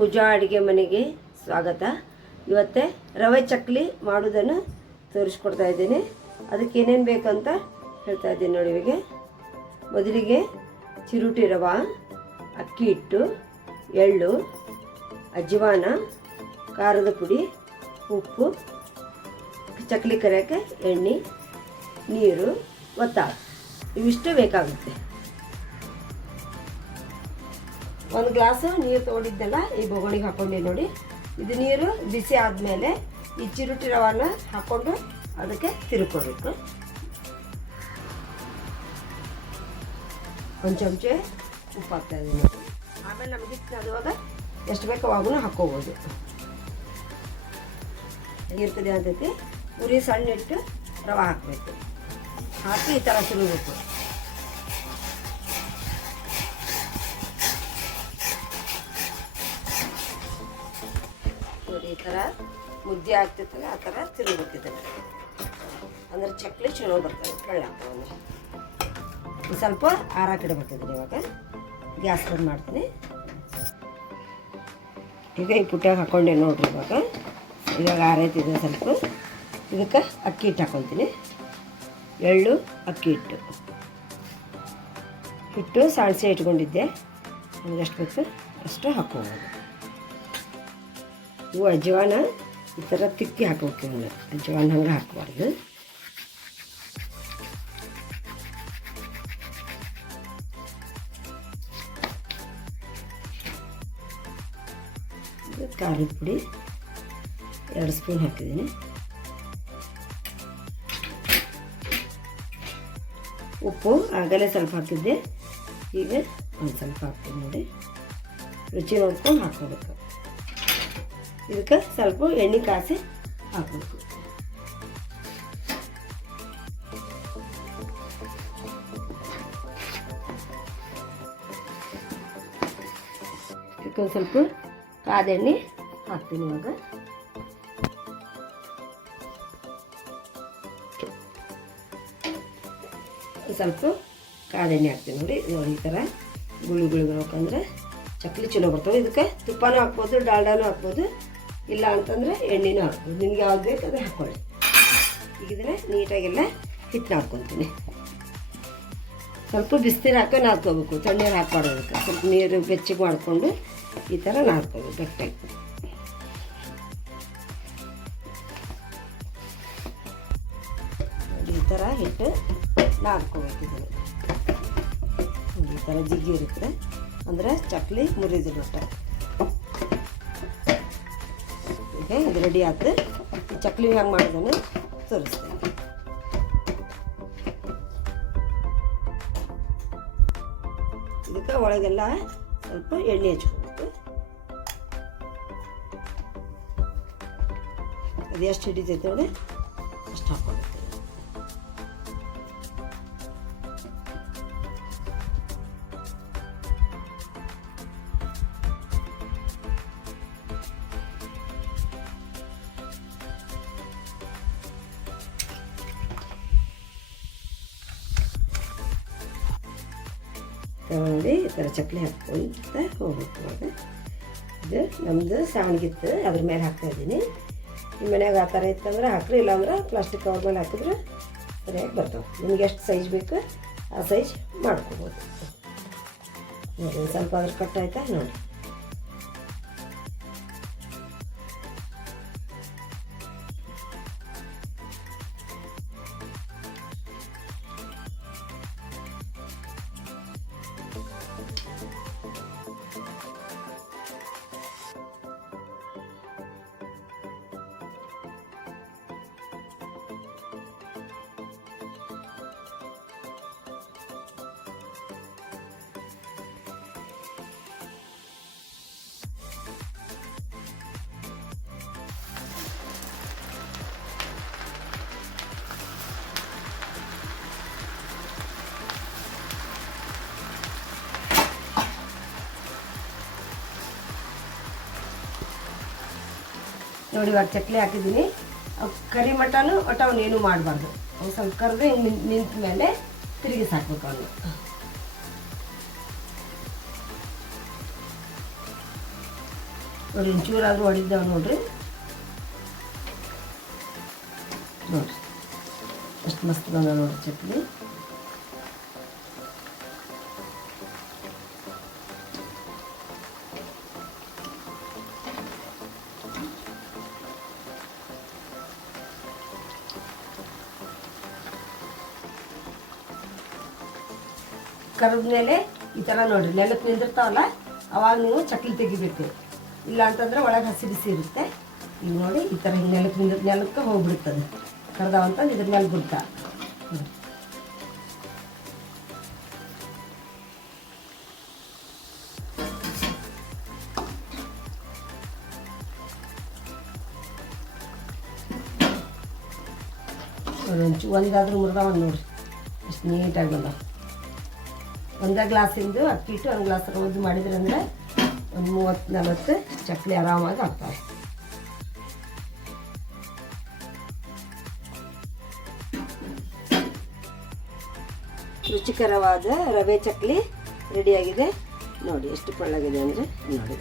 ಪೂಜಾ ಅಡುಗೆ ಮನೆಗೆ ಸ್ವಾಗತ. ಇವತ್ತೇ ರವೆ ಚಕ್ಲಿ ಮಾಡೋದನ್ನು ತೋರಿಸ್ಕೊಡ್ತಾ ಇದ್ದೀನಿ. ಅದಕ್ಕೆ ಏನೇನು ಬೇಕಂತ ಹೇಳ್ತಾ ಇದ್ದೀನಿ ನೋಡಿ. ಇವಾಗ ಮೊದಲಿಗೆ ಚಿರುಟಿ ರವೆ, ಅಕ್ಕಿ ಹಿಟ್ಟು, ಎಳ್ಳು, ಅಜ್ವಾನ, ಖಾರದ ಪುಡಿ, ಉಪ್ಪು, ಚಕ್ಲಿ ಕರಿಯೋಕ್ಕೆ ಎಣ್ಣೆ, ನೀರು, ಒತ್ತಾಳ ಇವಿಷ್ಟು ಬೇಕಾಗುತ್ತೆ. ಒಂದು ಗ್ಲಾಸು ನೀರು ತೊಗೊಂಡಿದ್ದೆಲ್ಲ ಈ ಬೊಗಣಿಗೆ ಹಾಕ್ಕೊಂಡೆ ನೋಡಿ. ಇದು ನೀರು ಬಿಸಿ ಆದಮೇಲೆ ಈ ಚಿರುಟಿ ರವಾನ ಹಾಕ್ಕೊಂಡು ಅದಕ್ಕೆ ತಿರುಕೋಬೇಕು. ಒಂದು ಚಮಚೆ ಉಪ್ಪು ಹಾಕ್ತಾಯಿದ್ದೀನಿ. ಆಮೇಲೆ ನಮಗೆ ಅದುವಾಗ ಎಷ್ಟು ಬೇಕೋ ಅವಾಗೂ ಹಾಕ್ಕೋಬೋದು. ಇರ್ತದೆ ಅಂತೈತಿ. ಉರಿ ಸಣ್ಣ ಇಟ್ಟು ರವೆ ಹಾಕಬೇಕು. ಹಾಕಿ ಈ ಥರ ತಿರುಗಬೇಕು. ನೋಡಿ, ಈ ಥರ ಮುದ್ದೆ ಆಗ್ತಿರ್ತಲ್ಲ ಆ ಥರ ತಿರುಗಬೇಕಿದ್ದಾರೆ. ಅಂದರೆ ಚಕ್ಲಿ ಚಲೋ ಬರ್ತದೆ. ಕಳ್ಳಾಗ್ತವೆ ಅಂದರೆ ಸ್ವಲ್ಪ ಆರಾಕಿಡಬೇಕಿದ್ರೆ. ಇವಾಗ ಗ್ಯಾಸ್ ಬಂದ್ ಮಾಡ್ತೀನಿ. ಈಗ ಈ ಪುಟ್ಟಾಗ ಹಾಕ್ಕೊಂಡೆ ನೋಡ್ರಿ. ಇವಾಗ ಆರೈತಿದೆ ಸ್ವಲ್ಪ. ಇದಕ್ಕೆ ಅಕ್ಕಿ ಹಿಟ್ಟು ಹಾಕ್ಕೊಳ್ತೀನಿ. ಎಳ್ಳು, ಅಕ್ಕಿ ಹಿಟ್ಟು ಸಾಣಿಸಿ ಇಟ್ಕೊಂಡಿದ್ದೆ. ನಮ್ಗೆ ಎಷ್ಟು ಬೇಕು ಅಷ್ಟು ಹಾಕ್ಕೋಬೋದು. ಇವು ಅಜ್ವಾನ ಈ ಥರ ತಿಕ್ಕಿ ಹಾಕ್ಬೇಕು. ಇವನ್ನ ಅಜ್ವಾನ ಹಂಗೆ ಹಾಕಬಾರ್ದು. ಖಾರದ ಪುಡಿ 2 ಸ್ಪೂನ್ ಹಾಕಿದ್ದೀನಿ. ಉಪ್ಪು ಆಗಲೇ ಸ್ವಲ್ಪ ಹಾಕಿದ್ದೆ, ಈಗ ಒಂದು ಸ್ವಲ್ಪ ಹಾಕ್ತೀನಿ ನೋಡಿ. ರುಚಿ ನೋಡ್ಕೊಂಡು ಹಾಕ್ಕೋಬೇಕು. ಇದಕ್ಕೆ ಸ್ವಲ್ಪ ಎಣ್ಣೆ ಕಾಸಿ ಹಾಕಬೇಕು. ಇದಕ್ಕೆ ಒಂದು ಸ್ವಲ್ಪ ಕಾದ ಎಣ್ಣೆ ಹಾಕ್ತೀನಿ. ಇವಾಗ ಸ್ವಲ್ಪ ಕಾದ ಎಣ್ಣೆ ಹಾಕ್ತೀನಿ ನೋಡಿ. ನೋಡಿ, ಈ ಥರ ಗುಳಿ ಬರ್ಬೇಕಂದ್ರೆ ಚಕ್ಲಿ ಚಲೋ ಬರ್ತವೆ. ಇದಕ್ಕೆ ತುಪ್ಪನೂ ಹಾಕ್ಬೋದು, ಡಾಲ್ಡಾನು ಹಾಕ್ಬೋದು. ಇಲ್ಲ ಅಂತಂದರೆ ಎಣ್ಣೆನೂ ಹಾಕ್ಬೋದು. ನಿಮ್ಗೆ ಯಾವ್ದು ಬೇಕು ಅದು ಹಾಕ್ಕೊಳ್ಳಿ. ಈಗ ಇದನ್ನು ನೀಟಾಗೆಲ್ಲ ಹಿಟ್ಟು ಹಾಕ್ಕೊತೀನಿ. ಸ್ವಲ್ಪ ಬಿಸಿನೀರು ಹಾಕಿ ನಾದ್ಕೋಬೇಕು. ತಣ್ಣೀರು ಹಾಕ್ಬಾರ್ದು. ಅದಕ್ಕೆ ಸ್ವಲ್ಪ ನೀರು ಬೆಚ್ಚಗೆ ಮಾಡಿಕೊಂಡು ಈ ಥರ ನಾದ್ಕೋಬೇಕು ಗಟ್ಟಿಯಾಗಿ. ನೋಡಿ, ಈ ಥರ ಹಿಟ್ಟು ನಾದ್ಕೋಬೇಕು. ಇದನ್ನು ಈ ಥರ ಜಿಗಿ ಇರುತ್ತೆ ಅಂದರೆ ಚಕ್ಲಿ ಮುರಿದಿರುತ್ತೆ. ಈಗ ಇದು ರೆಡಿ ಆಯ್ತು. ಈ ಚಕ್ಲಿ ಹೆಂಗೆ ಮಾಡೋದನ್ನು ತೋರಿಸ್ತೇನೆ. ಇದಕ್ಕೆ ಒಳಗೆಲ್ಲ ಸ್ವಲ್ಪ ಎಣ್ಣೆ ಹಚ್ಕೋಬೇಕು. ಅದು ಎಷ್ಟು ಹಿಡಿತೈತೆ ನೋಡಿ ಅಷ್ಟು ಹಾಕ್ಕೊಬೇಕು. ನೋಡಿ, ಈ ಥರ ಚಕ್ಲಿ ಹಾಕ್ಕೊಂತ ಹೋಗ್ಬೇಕು. ಇವಾಗ ಇದು ನಮ್ಮದು ಸಾಣಿಗಿತ್ತು, ಅದ್ರ ಮೇಲೆ ಹಾಕ್ತಾಯಿದ್ದೀನಿ. ನಿಮ್ಮ ಮನ್ಯಾಗ ಆ ಥರ ಇತ್ತಂದ್ರೆ ಹಾಕ್ರಿ, ಇಲ್ಲಾಂದ್ರೆ ಪ್ಲಾಸ್ಟಿಕ್ ಕವರ್ ಮೇಲೆ ಹಾಕಿದ್ರೆ ಸರಿಯಾಗಿ ಬರ್ತವೆ. ನಿಮ್ಗೆ ಎಷ್ಟು ಸೈಜ್ ಬೇಕು ಆ ಸೈಜ್ ಮಾಡ್ಕೋಬೋದು. ನೋಡಿ, ಸ್ವಲ್ಪ ಅದ್ರ ಕಟ್ಟಾಯ್ತಾ ನೋಡಿ. ನೋಡಿ, ಇವಾಗ ಚಕ್ಲಿ ಹಾಕಿದ್ದೀನಿ. ಕರಿ ಮಟನು ಒಟ್ಟು ಅವನೇನು ಮಾಡಬಾರ್ದು. ಅವ್ನು ಸ್ವಲ್ಪ ಕರೆದು ನಿಂತ ಮೇಲೆ ತಿರುಗಿಸಿ ಹಾಕ್ಬೇಕು ಅವನು. ನೋಡಿ ಒಂಚೂರಾದರೂ ಹೊಡಿದ್ದಾವೆ ನೋಡಿರಿ ಎಷ್ಟು ಮಸ್ತ್ ಬಂದ ನೋಡಿ ಚಟ್ನಿ. ಕರಿದ ಮೇಲೆ ಈ ಥರ ನೋಡಿರಿ ನೆಲಕ್ಕೆ ನಿಂದಿರ್ತಾವಲ್ಲ ಅವಾಗ ನೀವು ಚಕ್ಲಿ ತೆಗಿಬೇಕು, ಇಲ್ಲ ಅಂತಂದ್ರೆ ಒಳಗೆ ಹಸಿ ಬಿಸಿ ಇರುತ್ತೆ. ಈಗ ನೋಡಿ ಈ ಥರ ಹಿಂಗೆ ನೆಲಕ್ಕೆ ಹೋಗ್ಬಿಡುತ್ತದೆ ಕರ್ದಾವಂತಂದು ಇದ್ರ ಮೇಲೆ ಬಿಡ್ತಾ ಒಂದಾದ್ರೂ ಮುರಿದಾವ ನೋಡ್ರಿ ಎಷ್ಟು ನೀಟಾಗಿ ಬಂದಾವ. ಒಂದೇ ಗ್ಲಾಸಿಂದು ಅಕ್ಕಿ ಇಟ್ಟು ಒಂದು ಗ್ಲಾಸ್ ರವೆ ಮಾಡಿದ್ರೆ ಅಂದರೆ ಒಂದು 30-40 ಚಕ್ಲಿ ಆರಾಮಾಗಿ ಆಗ್ತವೆ. ರುಚಿಕರವಾದ ರವೆ ಚಕ್ಲಿ ರೆಡಿಯಾಗಿದೆ ನೋಡಿ. ಎಷ್ಟು ಪಳ್ಳಾಗಿದೆ ಅಂದರೆ ನೋಡಿ.